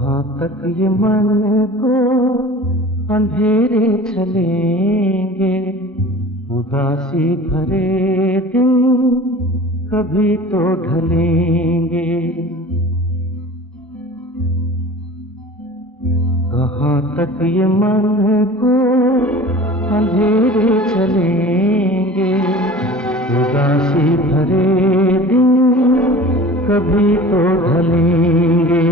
कहाँ तक ये मन को अंधेरे चलेंगे, उदासी भरे दिन कभी तो ढलेंगे। कहाँ तक ये मन को अंधेरे चलेंगे, उदासी भरे दिन कभी तो ढलेंगे।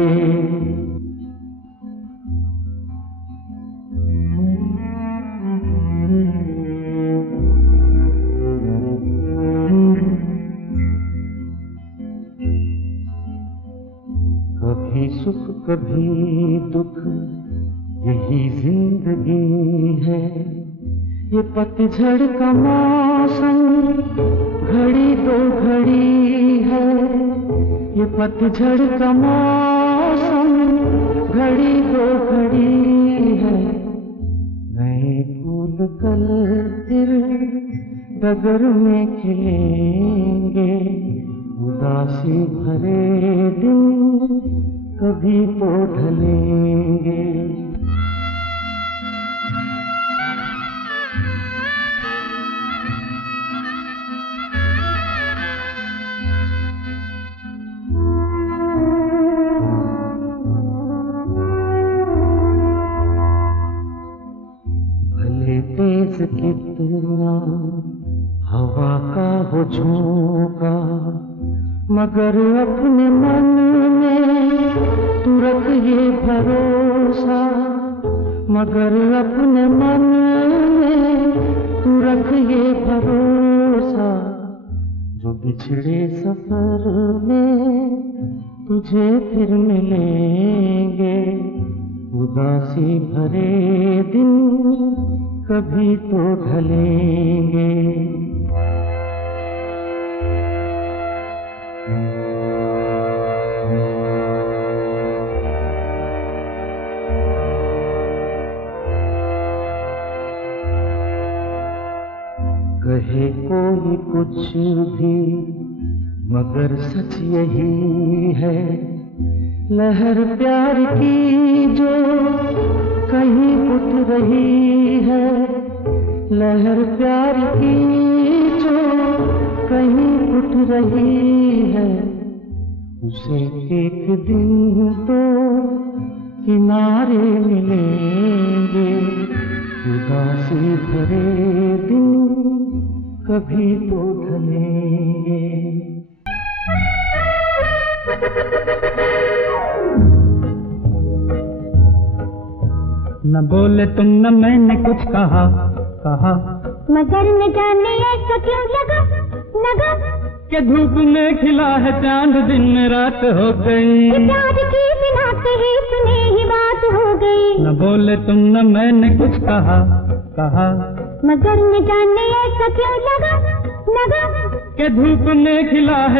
कभी सुख कभी दुख यही जिंदगी है, ये पतझड़ का मौसम घड़ी दो घड़ी है। ये पतझड़ का मौसम घड़ी दो घड़ी है। नए फूल कल फिर डगर में खिलेंगे, उदासी भरे दिन कभी तो ढलेंगे। भले तेज कितना हवा का हो झोंका, मगर अपने मन में तू रख ये भरोसा, मगर अपने मन में तू रख ये भरोसा। जो बिछड़े सफर में तुझे फिर मिलेंगे, उदासी भरे दिन कभी तो ढलेंगे। कहे कोई कुछ भी मगर सच यही है, लहर प्यार की जो कहीं उठ रही है। लहर प्यार की जो कहीं उठ रही है, उसे एक दिन तो किनारे मिलेंगे, उदासी भरे दिन कभी तो ढलेंगे। न बोले तुम न मैंने कुछ कहा, मगर न जाने ऐसा क्यों लगा कि धूप में खिला है चांद दिन में रात हो गई। प्यार की बिना कही सुने ही बात हो गई। न बोले तुम न मैंने कुछ कहा, मगर न जाने ऐसा क्यों लगा कि धूप में खिला है